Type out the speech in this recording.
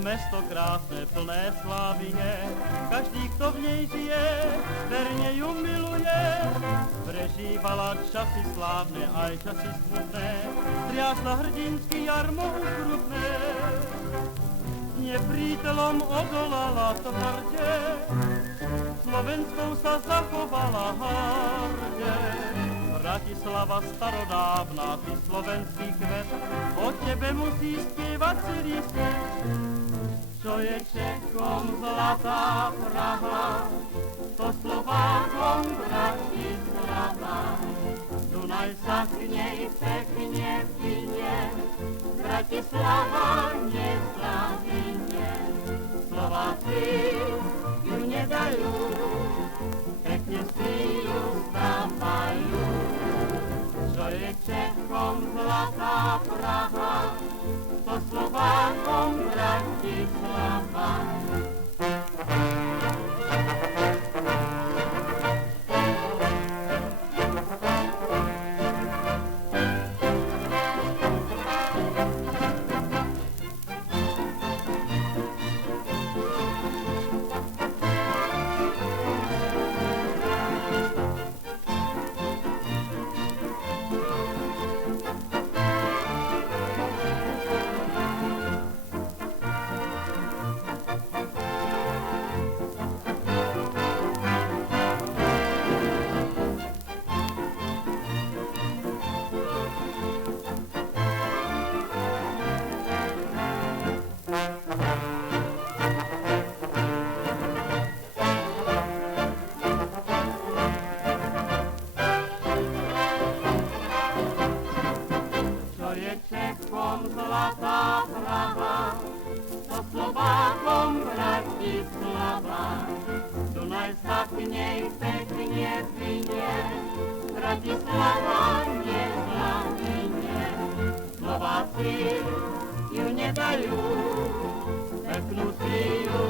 mesto krásne, plné slávy je. Každý, kto v nej žije, verne ju miluje. Prežívala časy slávne, aj časy smutné, triasla hrdinský jarmo ukrutné. Neprítelom odolala tvrde, Slovenskou sa zachovala harde. Bratislava starodávna, ty slovenský kvet, o tebe musí spievať celý svet. Čo je Čechom zlatá Praha, to Slovákom Bratislava. Dunaj sa k nej pekne vynie, Bratislava nezahynie. Slováci ju nedajú, pekne si ju stávajú. Čo je Čechom zlatá Praha, to Slovákom Bratislava. Zlatá Praha, to Slovákom Bratislava. Dunaj sa k nej pekne vynie, Bratislava nezahynie. Slováci ju nedajú, peknú si ju